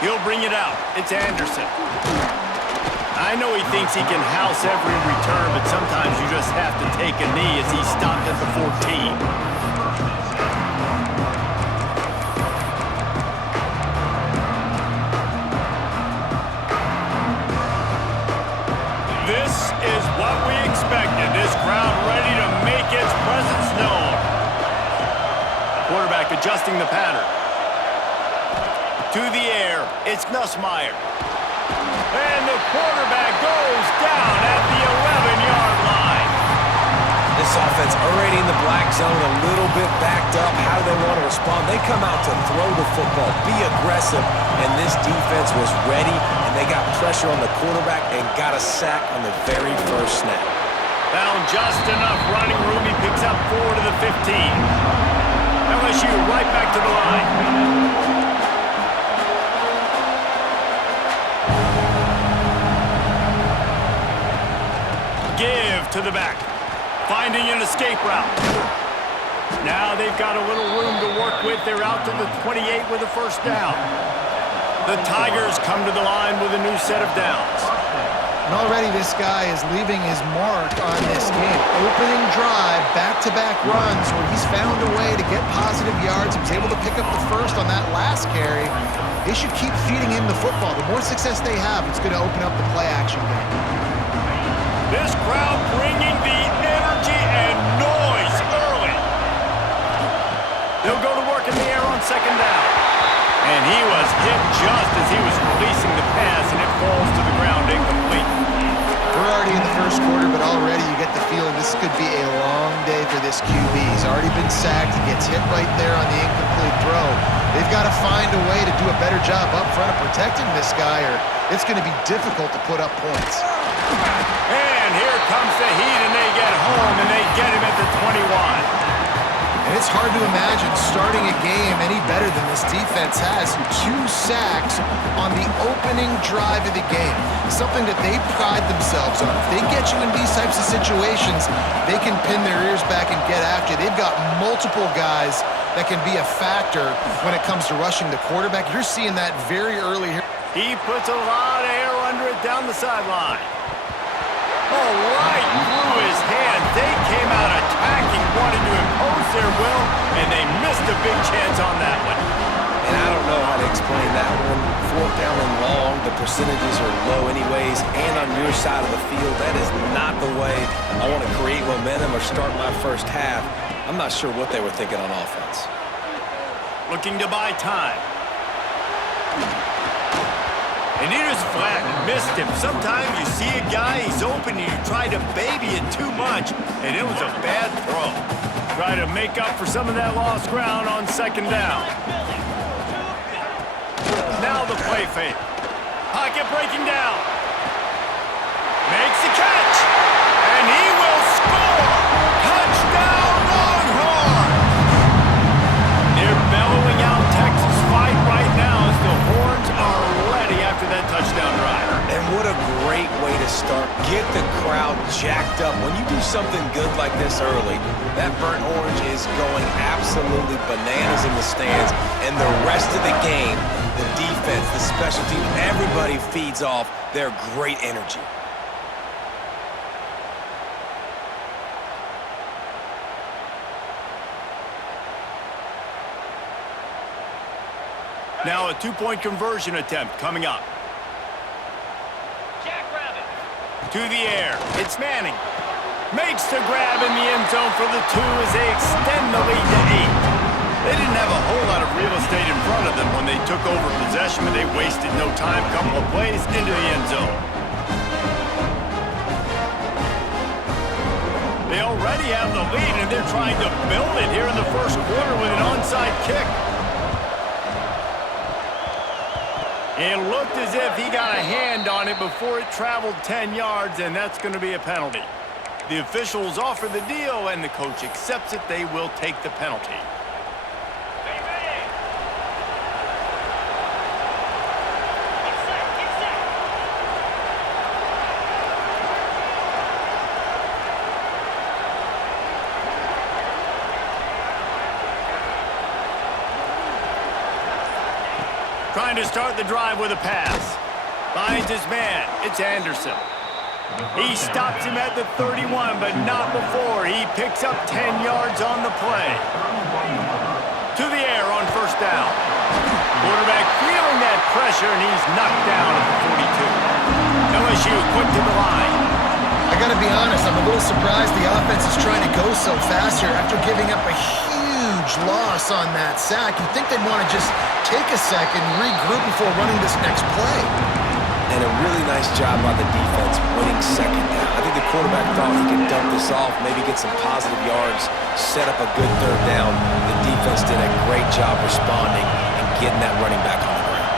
He'll bring it out. It's Anderson. I know he thinks he can house every return, but sometimes you just have to take a knee as he stopped at the 14. This is what we expected. This crowd ready to make its presence known. Quarterback adjusting the pattern. To the air, it's Nussmeier. And the quarterback goes down at the 11-yard line. This offense already in the black zone, a little bit backed up. How do they want to respond? They come out to throw the football, be aggressive, and this defense was ready, and they got pressure on the quarterback and got a sack on the very first snap. Found just enough running room. He picks up 4 to the 15. LSU right back to the line. Give to the back. Finding an escape route. Now they've got a little room to work with. They're out to the 28 with a first down. The Tigers come to the line with a new set of downs. And already this guy is leaving his mark on this game. Opening drive, back-to-back runs where he's found a way to get positive yards. He was able to pick up the first on that last carry. They should keep feeding him the football. The more success they have, it's going to open up the play-action game. This crowd bringing the energy and noise early. They'll go to work in the air on second down. And he was hit just as he was releasing the pass, and it falls to the ground incomplete. We're already in the first quarter, but already you get the feeling this could be a long day for this QB. He's already been sacked. He gets hit right there on the incomplete throw. They've got to find a way to do a better job up front of protecting this guy, or it's going to be difficult to put up points. And here comes the heat, and they get home, and they get him at the 21. And it's hard to imagine starting a game any better than this defense has. 2 sacks on the opening drive of the game. Something that they pride themselves on. If they get you in these types of situations, they can pin their ears back and get after you. They've got multiple guys that can be a factor when it comes to rushing the quarterback. You're seeing that very early here. He puts a lot of air under it down the sideline. Oh, right through his hand. They came out attacking, wanting to impose their will, and they missed a big chance on that one. And I don't know how to explain that one. 4th down and long, the percentages are low anyways, and on your side of the field, that is not the way I want to create momentum or start my first half. I'm not sure what they were thinking on offense. Looking to buy time. And he just flat missed him. Sometimes you see a guy, he's open, and you try to baby it too much, and it was a bad throw. Try to make up for some of that lost ground on second down. Now the play fake. Pocket breaking down. Makes the catch, and he will score. Touchdown Longhorns! They're bellowing out Texas fight right now as the Horns are ready after that touchdown drive. And what a great way to start. Get the crowd jacked up. When you do something good like this early, that burnt orange is going absolutely bananas in the stands. And the rest of the game, the defense, the special teams, everybody feeds off their great energy. Now a 2-point conversion attempt coming up. To the air. It's Manning. Makes the grab in the end zone for the 2 as they extend the lead to 8. They didn't have a whole lot of real estate in front of them when they took over possession, but they wasted no time. Couple of plays into the end zone. They already have the lead, and they're trying to build it here in the first quarter with an onside kick. It looked as if he got a hand on it before it traveled 10 yards, and that's going to be a penalty. The officials offer the deal, and the coach accepts it. They will take the penalty. Trying to start the drive with a pass. Finds his man. It's Anderson. He stops him at the 31, but not before. He picks up 10 yards on the play. To the air on first down. Quarterback feeling that pressure, and he's knocked down at the 42. LSU quick to the line. I got to be honest, I'm a little surprised the offense is trying to go so fast here after giving up a huge loss on that sack. You'd think they'd want to just take a second, regroup before running this next play. And a really nice job by the defense winning second down. I think the quarterback thought he could dump this off, maybe get some positive yards, set up a good third down. The defense did a great job responding and getting that running back on the ground.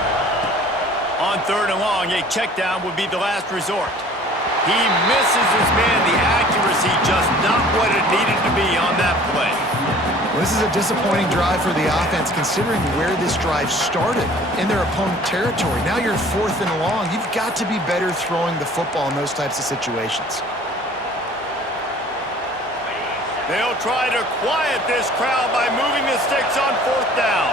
On third and long, a check down would be the last resort. He misses his man. The accuracy just not what it needed to be on that play. Well, this is a disappointing drive for the offense considering where this drive started in their opponent territory. Now you're fourth and long. You've got to be better throwing the football in those types of situations. They'll try to quiet this crowd by moving the sticks on fourth down.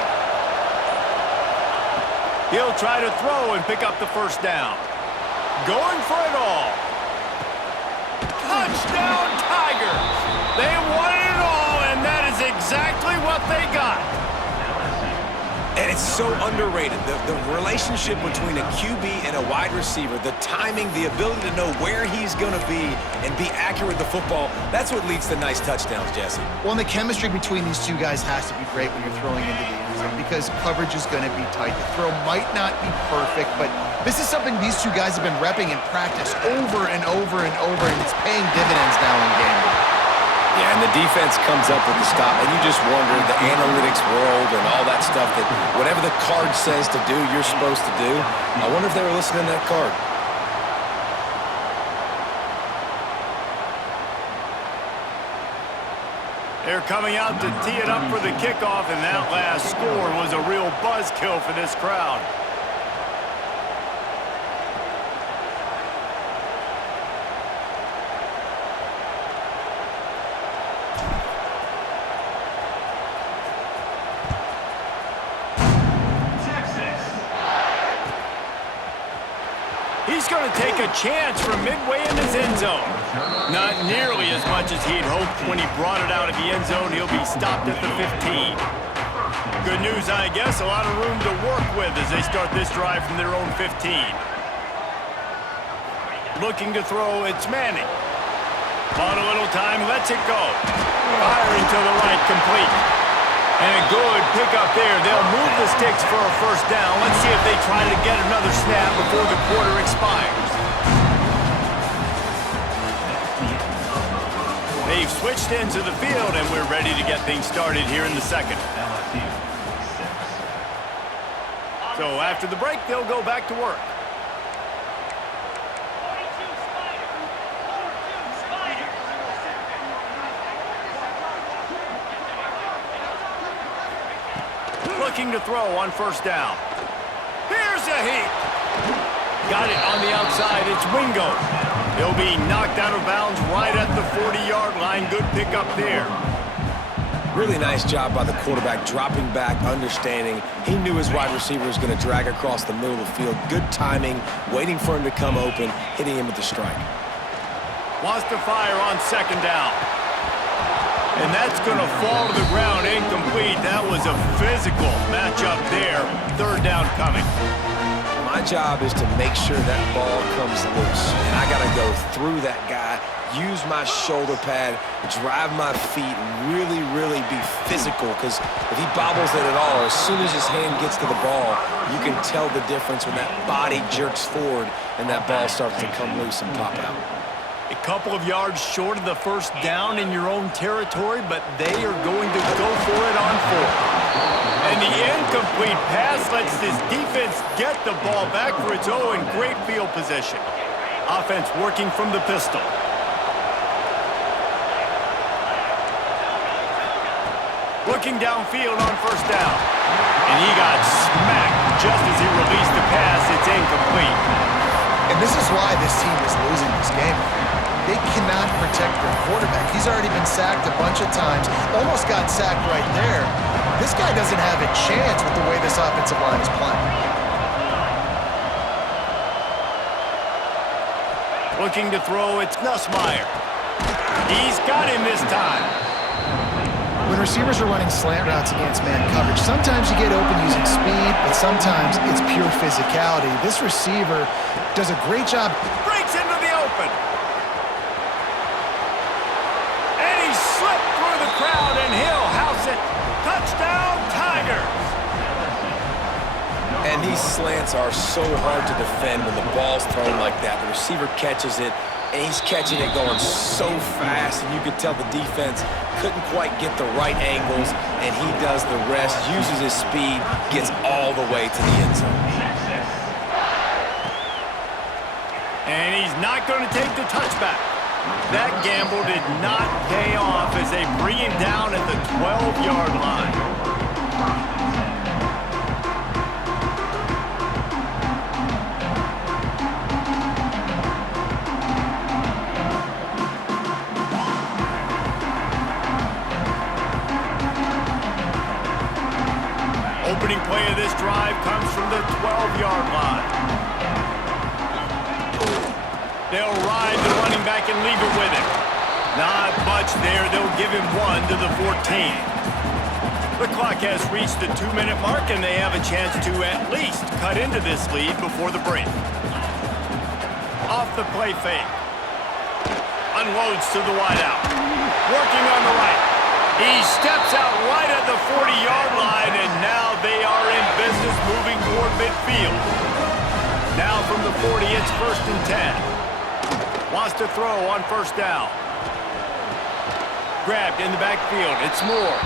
He'll try to throw and pick up the first down. Going for it all. Touchdown Tigers! They wanted it all, and that is exactly what they got. And it's so underrated. The relationship between a QB and a wide receiver, the timing, the ability to know where he's going to be and be accurate with the football, that's what leads to nice touchdowns, Jesse. Well, and the chemistry between these two guys has to be great when you're throwing into the end zone because coverage is going to be tight. The throw might not be perfect, but this is something these two guys have been repping in practice over and over and over, and it's paying dividends now in game day. Yeah, and the defense comes up with the stop, and you just wonder, the analytics world and all that stuff, that whatever the card says to do, you're supposed to do. I wonder if they were listening to that card. They're coming out to tee it up for the kickoff, and that last score was a real buzzkill for this crowd. He's going to take a chance from midway in his end zone. Not nearly as much as he'd hoped when he brought it out of the end zone. He'll be stopped at the 15. Good news, I guess. A lot of room to work with as they start this drive from their own 15. Looking to throw, it's Manning. On a little time, lets it go. Firing to the right, complete. And a good pickup there. They'll move the sticks for a first down. Let's see if they try to get another snap before the quarter expires. They've switched into the field, and we're ready to get things started here in the second. So after the break, they'll go back to work. Looking to throw on first down. Here's a heap. Got it on the outside. It's Wingo. He'll be knocked out of bounds right at the 40-yard line. Good pickup there. Really nice job by the quarterback, dropping back, understanding. He knew his wide receiver was going to drag across the middle of the field. Good timing, waiting for him to come open, hitting him with the strike. Wants to fire on second down. And that's going to fall to the ground, incomplete. That was a physical matchup there. Third down coming. My job is to make sure that ball comes loose. And I got to go through that guy, use my shoulder pad, drive my feet, and really, really be physical. Because if he bobbles it at all, as soon as his hand gets to the ball, you can tell the difference when that body jerks forward and that ball starts to come loose and pop out. A couple of yards short of the first down in your own territory, but they are going to go for it on fourth. And the incomplete pass lets this defense get the ball back for its own. Great field position. Offense working from the pistol. Looking downfield on first down. And he got smacked just as he released the pass. It's incomplete. And this is why this team is losing this game. They cannot protect their quarterback. He's already been sacked a bunch of times. Almost got sacked right there. This guy doesn't have a chance with the way this offensive line is playing. Looking to throw, it's Nussmeier. He's got him this time. When receivers are running slant routes against man coverage, sometimes you get open using speed, but sometimes it's pure physicality. This receiver does a great job. Breaks into the open. And he slipped through the crowd, and he'll house it. Touchdown, Tigers. And these slants are so hard to defend when the ball's thrown like that. The receiver catches it, and he's catching it going so fast, and you could tell the defense couldn't quite get the right angles, and he does the rest, uses his speed, gets all the way to the end zone. And he's not going to take the touchback. That gamble did not pay off as they bring him down at the 12-yard line. Opening play of this drive comes from the 12-yard line. They'll ride the running back and leave it with him. Not much there. They'll give him 1 to the 14. The clock has reached the 2-minute mark, and they have a chance to at least cut into this lead before the break. Off the play fake. Unloads to the wideout. Working on the right. He steps out right at the 40-yard line, and now they are in business moving toward midfield. Now from the 40, it's 1st and 10. Wants to throw on 1st down. Grabbed in the backfield. It's Moore.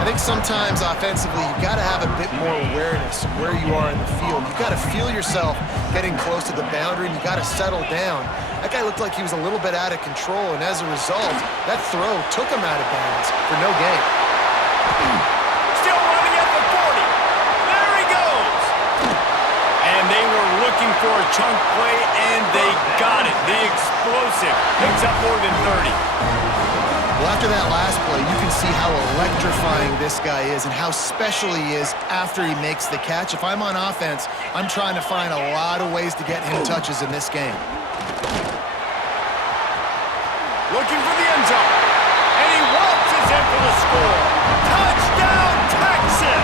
I think sometimes offensively, you've got to have a bit more awareness of where you are in the field. You've got to feel yourself getting close to the boundary, and you've got to settle down. That guy looked like he was a little bit out of control, and as a result, that throw took him out of bounds for no gain. Still running at the 40. There he goes. And they were looking for a chunk play, and they got it. The explosive picks up more than 30. Well, after that last play, you can see how electrifying this guy is and how special he is after he makes the catch. If I'm on offense, I'm trying to find a lot of ways to get him touches in this game. Looking for the end zone. And he waltzes in for the score. Touchdown, Texas!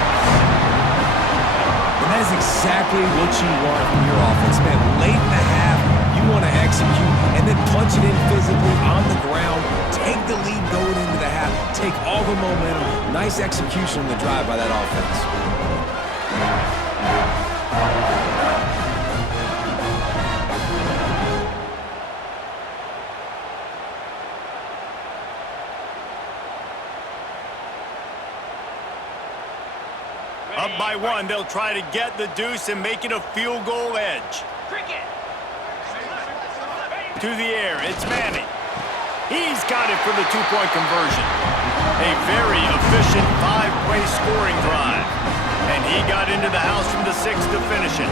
And that is exactly what you want from your offense, man. Late in the half, you want to execute and then punch it in physically on the ground. Take the lead going into the half. Take all the momentum. Nice execution on the drive by that offense. Up by 1, they'll try to get the deuce and make it a field goal edge. To the air, it's Manning. He's got it for the 2-point conversion. A very efficient 5-play scoring drive. And he got into the house from the 6 to finish it.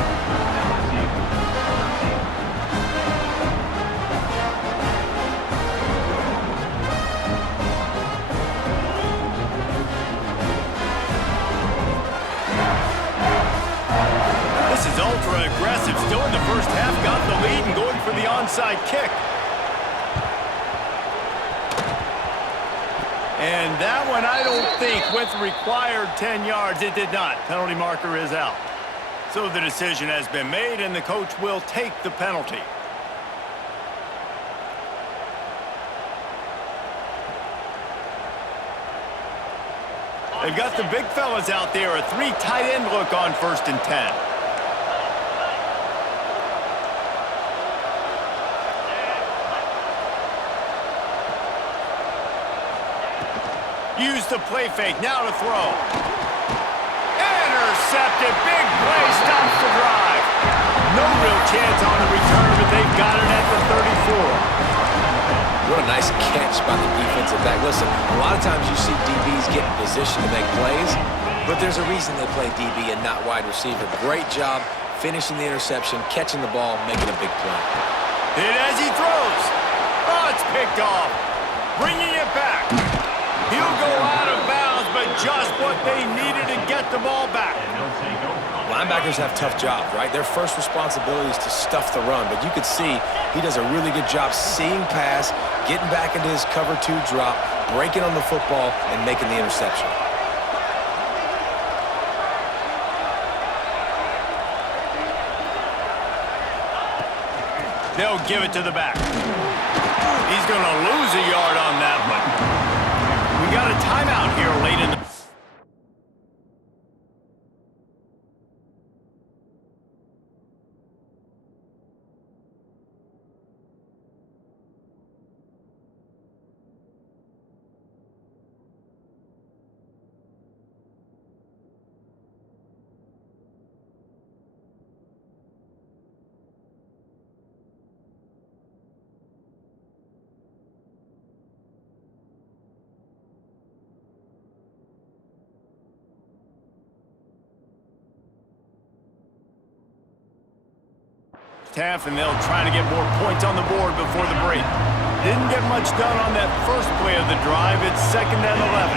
This is ultra aggressive. Still in the first half, got the lead and going for the onside kick. And that one, I don't think, went the required 10 yards. It did not. Penalty marker is out. So the decision has been made, and the coach will take the penalty. They've got the big fellas out there. A 3 tight end look on 1st and 10. Use the play fake, now to throw. Intercepted, big play, stops the drive. No real chance on the return, but they've got it at the 34. What a nice catch by the defensive back. Listen, a lot of times you see DBs get in position to make plays, but there's a reason they play DB and not wide receiver. Great job finishing the interception, catching the ball, making a big play. Hit as he throws. Oh, it's picked off. Bringing it back. He'll go out of bounds, but just what they needed to get the ball back. Linebackers have tough jobs, right? Their first responsibility is to stuff the run, but you could see he does a really good job seeing pass, getting back into his cover 2 drop, breaking on the football, and making the interception. They'll give it to the back. He's going to lose a yard on that one. We got a timeout here late in the... Taff, and they'll try to get more points on the board before the break. Didn't get much done on that first play of the drive. It's 2nd and 11.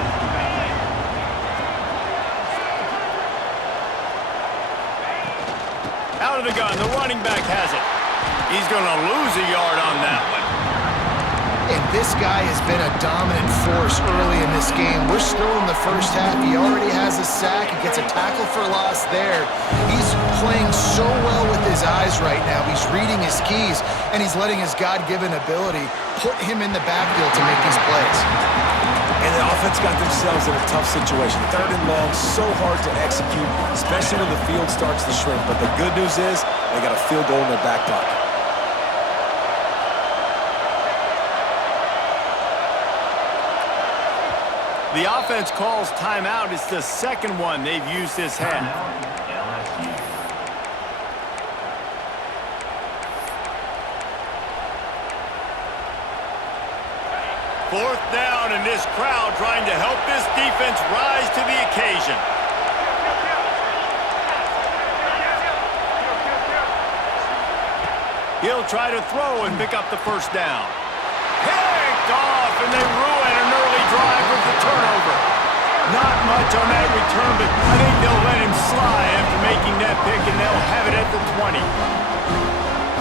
Out of the gun, the running back has it. He's going to lose a yard on that one. And this guy has been a dominant force early in this game. We're still in the first half. He already has a sack. He gets a tackle for loss there. He's playing so well with his eyes right now. He's reading his keys, and he's letting his God-given ability put him in the backfield to make these plays. And the offense got themselves in a tough situation. 3rd and long, so hard to execute, especially when the field starts to shrink. But the good news is they got a field goal in their back pocket. The offense calls timeout. It's the 2nd one they've used this half. 4th down, and this crowd trying to help this defense rise to the occasion. He'll try to throw and pick up the 1st down. Picked off, and they ruin an early drive with the turnover. Not much on that return, but I think they'll let him slide after making that pick, and they'll have it at the 20.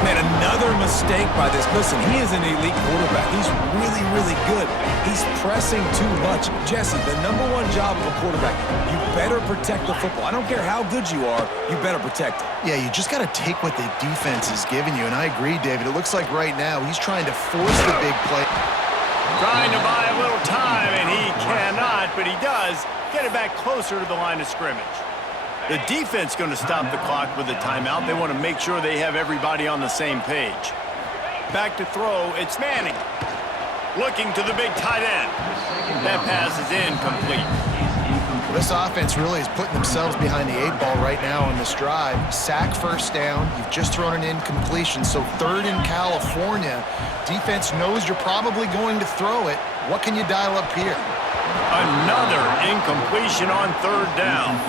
Man, another mistake by this. Listen, he is an elite quarterback. He's really, really good. He's pressing too much. Jesse, the #1 job of a quarterback, you better protect the football. I don't care how good you are, you better protect it. Yeah, you just got to take what the defense is giving you, and I agree, David. It looks like right now he's trying to force the big play. Trying to buy a little time, and he cannot, but he does get it back closer to the line of scrimmage. The defense going to stop the clock with a timeout. They want to make sure they have everybody on the same page. Back to throw, it's Manning. Looking to the big tight end. That pass is incomplete. This offense really is putting themselves behind the 8 ball right now on this drive. Sack 1st down. You've just thrown an incompletion, so 3rd in California. Defense knows you're probably going to throw it. What can you dial up here? Another incompletion on 3rd down.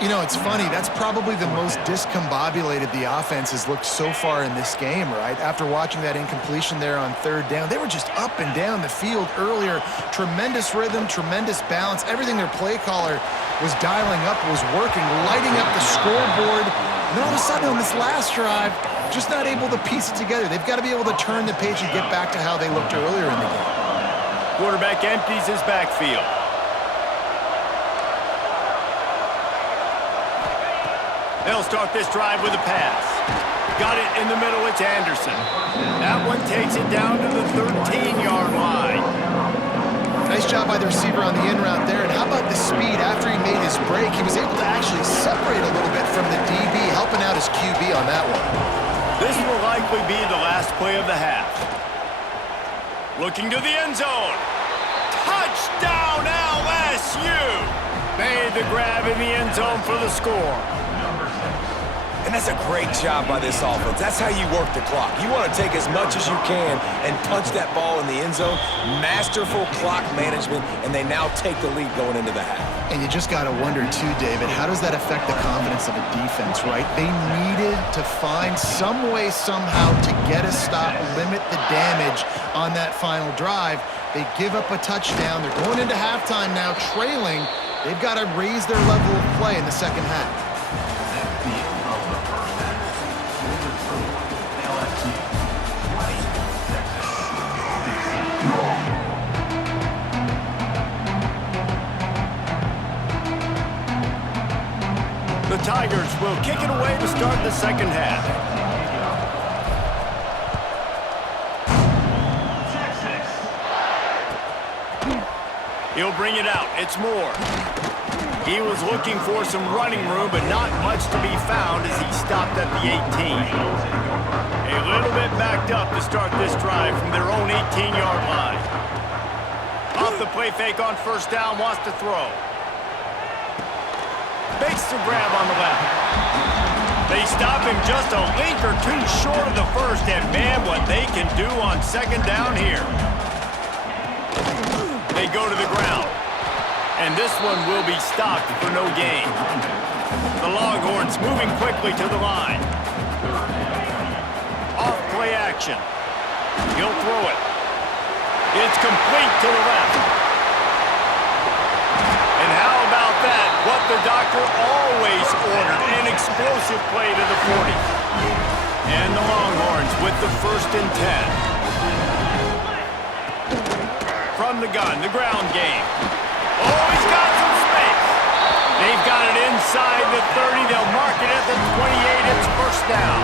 You know, it's funny. That's probably the most discombobulated the offense has looked so far in this game, right? After watching that incompletion there on 3rd down, they were just up and down the field earlier. Tremendous rhythm, tremendous balance. Everything their play caller was dialing up was working, lighting up the scoreboard. And then all of a sudden on this last drive, just not able to piece it together. They've got to be able to turn the page and get back to how they looked earlier in the game. Quarterback empties his backfield. They'll start this drive with a pass. Got it in the middle, it's Anderson. That one takes it down to the 13-yard line. Nice job by the receiver on the in route there. And how about the speed after he made his break? He was able to actually separate a little bit from the DB, helping out his QB on that one. This will likely be the last play of the half. Looking to the end zone. Touchdown LSU! Made the grab in the end zone for the score. And that's a great job by this offense. That's how you work the clock. You want to take as much as you can and punch that ball in the end zone. Masterful clock management, and they now take the lead going into the half. And you just got to wonder, too, David, how does that affect the confidence of a defense, right? They needed to find some way, somehow, to get a stop, limit the damage on that final drive. They give up a touchdown. They're going into halftime now, trailing. They've got to raise their level of play in the second half. The Tigers will kick it away to start the second half. He'll bring it out. It's Moore. He was looking for some running room, but not much to be found as he stopped at the 18. A little bit backed up to start this drive from their own 18-yard line. Off the play fake on first down, wants to throw. Makes the grab on the left. They stop him just a link or two short of the first, and man, what they can do on second down here. They go to the ground, and this one will be stopped for no gain. The Longhorns moving quickly to the line. Off play action. He'll throw it. It's complete to the left. And how about that? What the doctor always ordered, an explosive play to the 40. And the Longhorns with the 1st and 10. From the gun, the ground game. Oh, he's got some space. They've got it inside the 30. They'll mark it at the 28. It's first down.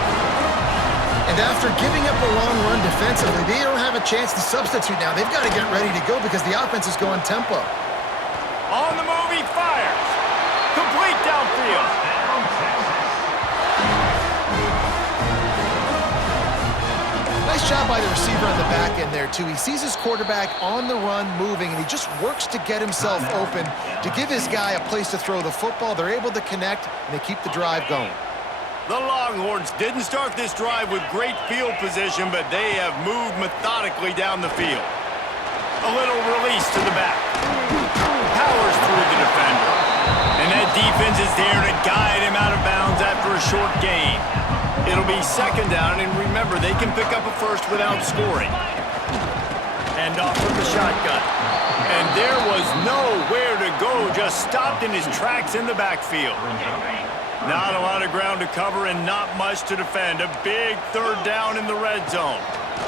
And after giving up a long run defensively, they don't have a chance to substitute now. They've got to get ready to go because the offense is going tempo. On the move, he fires. Complete downfield. Nice job by the receiver on the back end there, too. He sees his quarterback on the run moving, and he just works to get himself open to give his guy a place to throw the football. They're able to connect, and they keep the drive going. The Longhorns didn't start this drive with great field position, but they have moved methodically down the field. A little release to the back. Powers through the defender. And that defense is there to guide him out of bounds after a short gain. It'll be second down, and remember, they can pick up a first without scoring. And off from the shotgun. And there was nowhere to go, just stopped in his tracks in the backfield. Not a lot of ground to cover and not much to defend. A big third down in the red zone.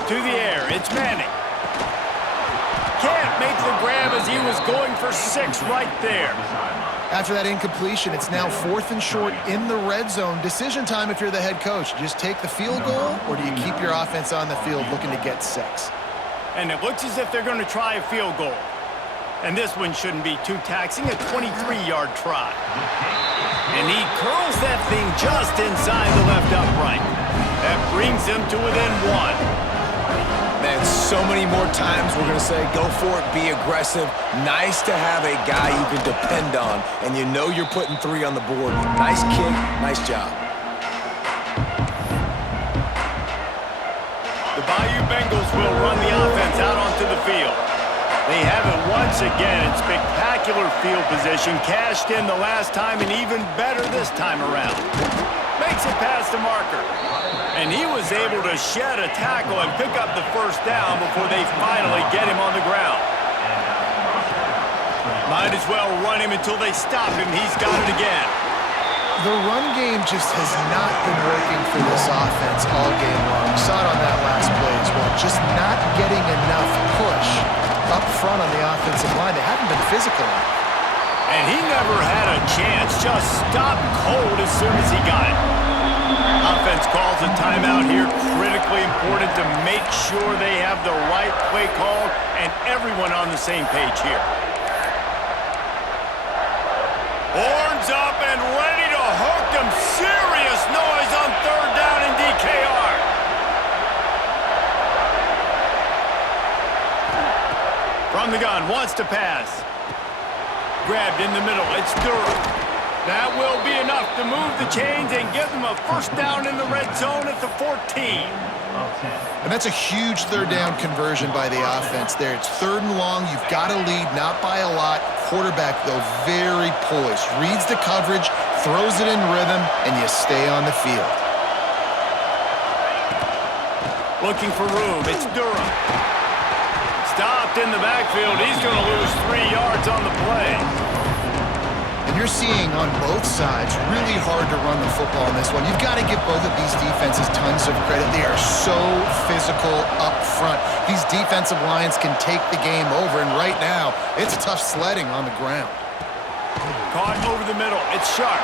To the air, it's Manning. Can't make the grab as he was going for 6 right there. After that incompletion, it's now 4th and short in the red zone. Decision time if you're the head coach. Do you just take the field goal, or do you keep your offense on the field looking to get 6? And it looks as if they're going to try a field goal. And this one shouldn't be too taxing, a 23-yard try. And he curls that thing just inside the left upright. That brings him to within 1. Man, so many more times we're going to say, go for it, be aggressive. Nice to have a guy you can depend on, and you know you're putting 3 on the board. Nice kick, nice job. The Bayou Bengals will run the offense out onto the field. They have it once again in spectacular field position, cashed in the last time, and even better this time around. Makes it past the marker. And he was able to shed a tackle and pick up the first down before they finally get him on the ground. Might as well run him until they stop him. He's got it again. The run game just has not been working for this offense all game long. We saw it on that last play as well. Just not getting enough push up front on the offensive line. They haven't been physical enough. And he never had a chance. Just stopped cold as soon as he got it. Offense calls a timeout here. Critically important to make sure they have the right play call and everyone on the same page here. Horns up and ready to hook them. Serious noise on third down in DKR. From the gun, wants to pass. Grabbed in the middle, it's Durham. That will be enough to move the chains and give them a first down in the red zone at the 14. And that's a huge third down conversion by the offense there. It's 3rd and long. You've got to lead, not by a lot. Quarterback, though, very poised. Reads the coverage, throws it in rhythm, and you stay on the field. Looking for room. It's Durham. Stopped in the backfield. He's going to lose 3 yards on the play. And you're seeing on both sides really hard to run the football in this one. You've got to give both of these defenses tons of credit. They are so physical up front. These defensive lines can take the game over, and right now, it's tough sledding on the ground. Caught over the middle. It's Sharp.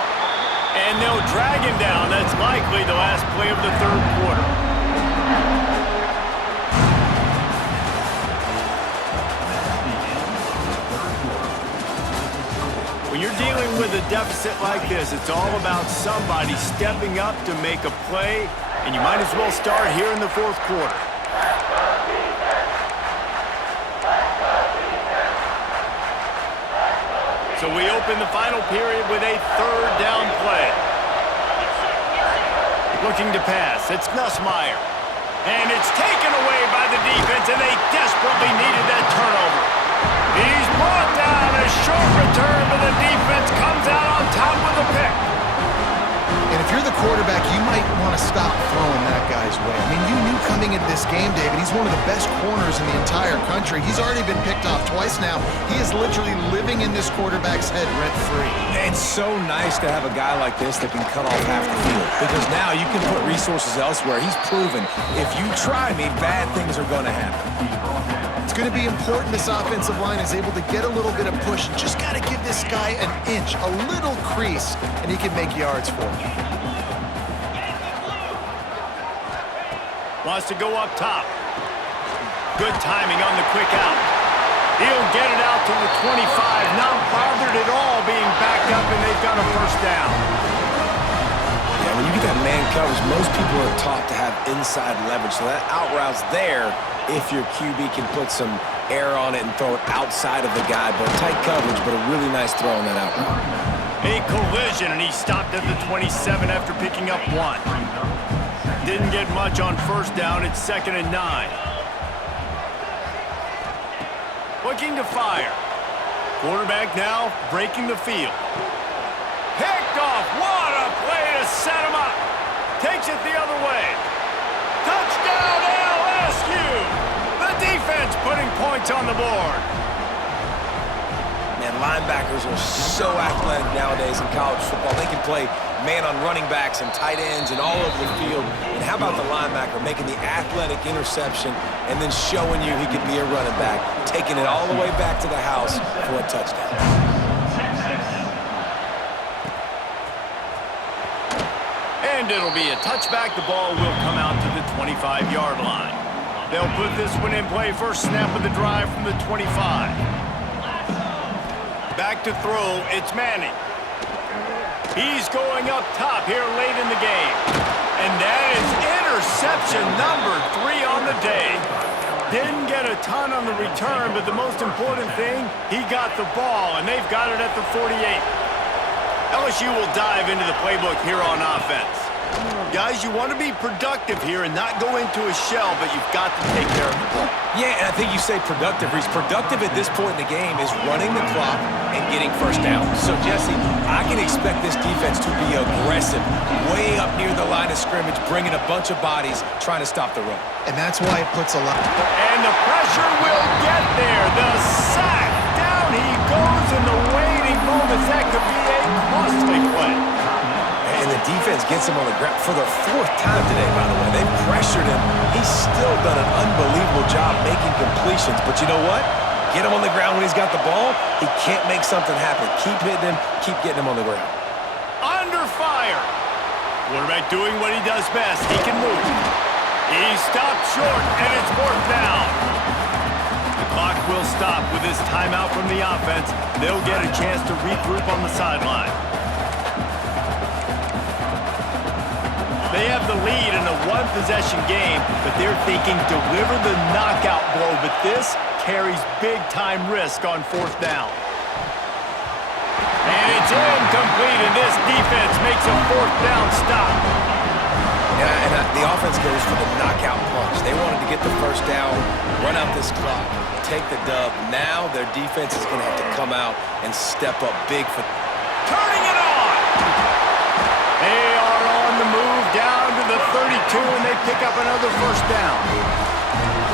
And they'll drag him down. That's likely the last play of the third quarter. When you're dealing with a deficit like this, it's all about somebody stepping up to make a play, and you might as well start here in the fourth quarter. So we open the final period with a third down play. Looking to pass, it's Nussmeier. And it's taken away by the defense, and they desperately needed that turnover. He's brought down. A short return, but the defense comes out on top with a pick. And if you're the quarterback, you might want to stop throwing that guy's way. I mean, you knew coming into this game, David, he's one of the best corners in the entire country. He's already been picked off twice now. He is literally living in this quarterback's head rent-free. It's so nice to have a guy like this that can cut off half the field, because now you can put resources elsewhere. He's proven if you try me, bad things are going to happen. It's going to be important this offensive line is able to get a little bit of push. Just got to give this guy an inch, a little crease, and he can make yards for you. Wants to go up top. Good timing on the quick out. He'll get it out to the 25. Not bothered at all being backed up, and they've got a first down. Yeah, when you get that man coverage, most people are taught to have inside leverage. So that out route's there if your QB can put some air on it and throw it outside of the guy. But tight coverage, but a really nice throw on that out route. A collision, and he stopped at the 27 after picking up one. Didn't get much on first down. It's 2nd and 9. Looking to fire. Quarterback now breaking the field. Picked off. What a play to set him up. Takes it the other way. Touchdown LSU. The defense putting points on the board. Man, linebackers are so athletic nowadays in college football. They can play man on running backs and tight ends and all over the field. And how about the linebacker making the athletic interception and then showing you he could be a running back, taking it all the way back to the house for a touchdown. And it'll be a touchback. The ball will come out to the 25-yard line. They'll put this one in play. First snap of the drive from the 25. Back to throw. It's Manning. He's going up top here late in the game. And that is interception number 3 on the day. Didn't get a ton on the return, but the most important thing, he got the ball, and they've got it at the 48. LSU will dive into the playbook here on offense. Guys, you want to be productive here and not go into a shell, but you've got to take care of the ball. Yeah, and I think you say productive. He's productive at this point in the game is running the clock and getting first down. So, Jesse, I can expect this defense to be aggressive, way up near the line of scrimmage, bringing a bunch of bodies, trying to stop the run. And that's why it puts a lot. And the pressure will get there. The sack. Down he goes in the waiting moments. That could be a costly play. And the defense gets him on the ground for the 4th time today, by the way. They've pressured him. He's still done an unbelievable job making completions. But you know what? Get him on the ground when he's got the ball. He can't make something happen. Keep hitting him. Keep getting him on the ground. Under fire. Quarterback doing what he does best. He can move. He stopped short, and it's 4th down. The clock will stop with this timeout from the offense. They'll get a chance to regroup on the sideline. They have the lead in a one-possession game, but they're thinking deliver the knockout blow, but this carries big-time risk on 4th down. And it's incomplete, and this defense makes a 4th down stop. And the offense goes for the knockout punch. They wanted to get the first down, run out this clock, take the dub. Now their defense is going to have to come out and step up big for... Turning it on! They are on the move down to the 32, and they pick up another first down.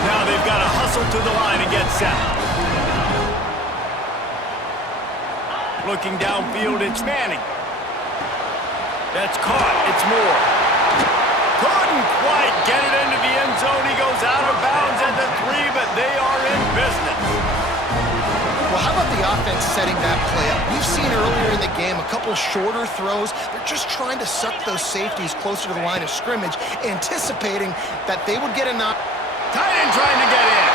Now they've got to hustle to the line and get set. Looking downfield, it's Manning. That's caught. It's Moore. Couldn't quite get it into the end zone. He goes out of bounds at the 3, but they are in business. Well, how about the offense setting that play up? We've seen earlier in the game a couple shorter throws. They're just trying to suck those safeties closer to the line of scrimmage, anticipating that they would get a knock. Tight end trying to get in.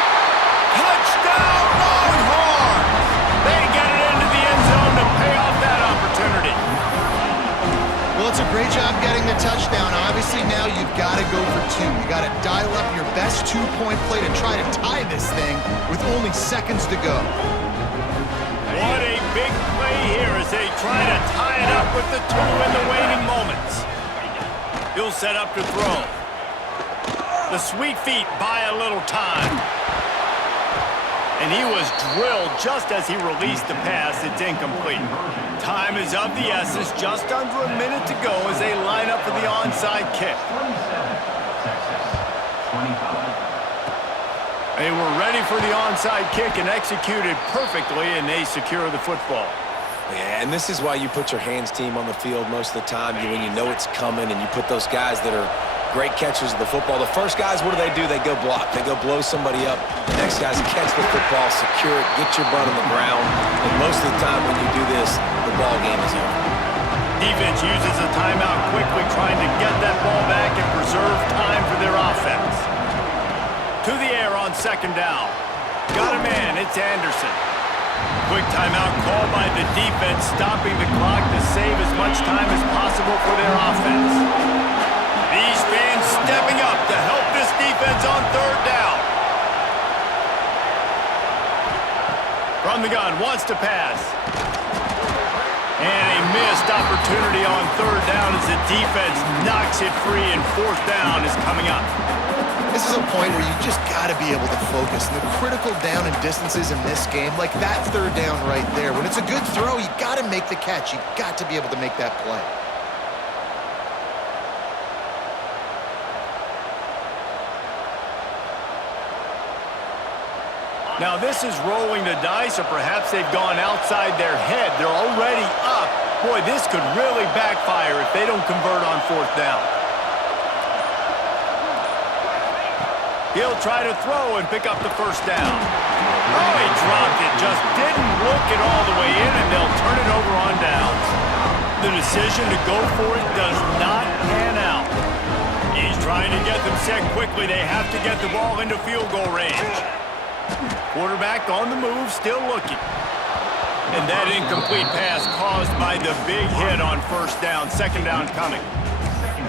Touchdown, Longhorns! They get it into the end zone to pay off that opportunity. Well, it's a great job getting the touchdown. Obviously, now you've got to go for two. You got to dial up your best two-point play to try to tie this thing with only seconds to go. What a big play here as they try to tie it up with the two in the waning moments. He'll set up to throw. The sweet feet buy a little time. And he was drilled just as he released the pass. It's incomplete. Time is of the essence. Just under a minute to go as they line up for the onside kick. They were ready for the onside kick and executed perfectly, and they secure the football. Yeah, and this is why you put your hands team on the field most of the time when you know it's coming, and you put those guys that are great catchers of the football. The first guys, what do? They go block. They go blow somebody up. The next guys catch the football, secure it, get your butt on the ground. And most of the time when you do this, the ball game is over. Defense uses a timeout quickly, trying to get that ball back and preserve time for their offense. To the air on second down. Got a man, it's Anderson. Quick timeout called by the defense, stopping the clock to save as much time as possible for their offense. These fans stepping up to help this defense on third down. From the gun, wants to pass. And a missed opportunity on third down as the defense knocks it free, and fourth down is coming up. This is a point where you just got to be able to focus. And the critical down and distances in this game, like that third down right there. When it's a good throw, you got to make the catch. You got to be able to make that play. Now this is rolling the dice, or perhaps they've gone outside their head. They're already up. Boy, this could really backfire if they don't convert on fourth down. He'll try to throw and pick up the first down. Oh, he dropped it. Just didn't look it all the way in, and they'll turn it over on downs. The decision to go for it does not pan out. He's trying to get them set quickly. They have to get the ball into field goal range. Quarterback on the move, still looking. And that incomplete pass caused by the big hit on first down. Second down coming.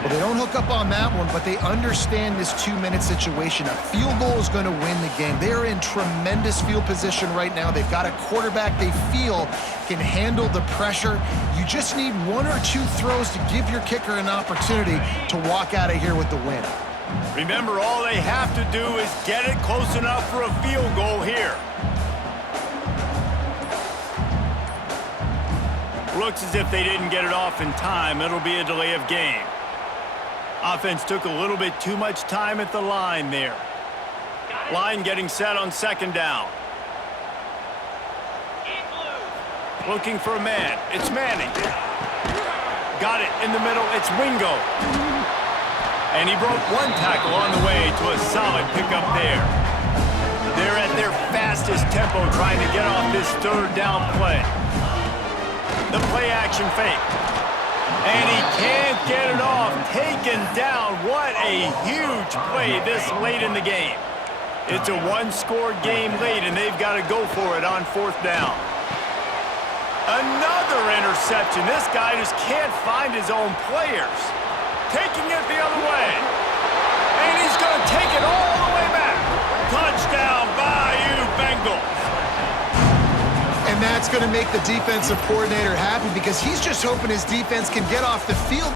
Well, they don't hook up on that one, but they understand this 2-minute situation. A field goal is going to win the game. They are in tremendous field position right now. They've got a quarterback they feel can handle the pressure. You just need one or two throws to give your kicker an opportunity to walk out of here with the win. Remember, all they have to do is get it close enough for a field goal here. Looks as if they didn't get it off in time. It'll be a delay of game. Offense took a little bit too much time at the line there. Line getting set on second down. Looking for a man. It's Manning. Got it in the middle. It's Wingo. And he broke one tackle on the way to a solid pickup there. They're at their fastest tempo trying to get off this third down play. The play action fake. And he can't get it off. Taken down. What a huge play this late in the game. It's a one-score game late, and they've got to go for it on fourth down. Another interception. This guy just can't find his own players. Taking it the other way. And he's going to take it all the way back. Touchdown, Bayou Bengals. And that's going to make the defensive coordinator happy because he's just hoping his defense can get off the field.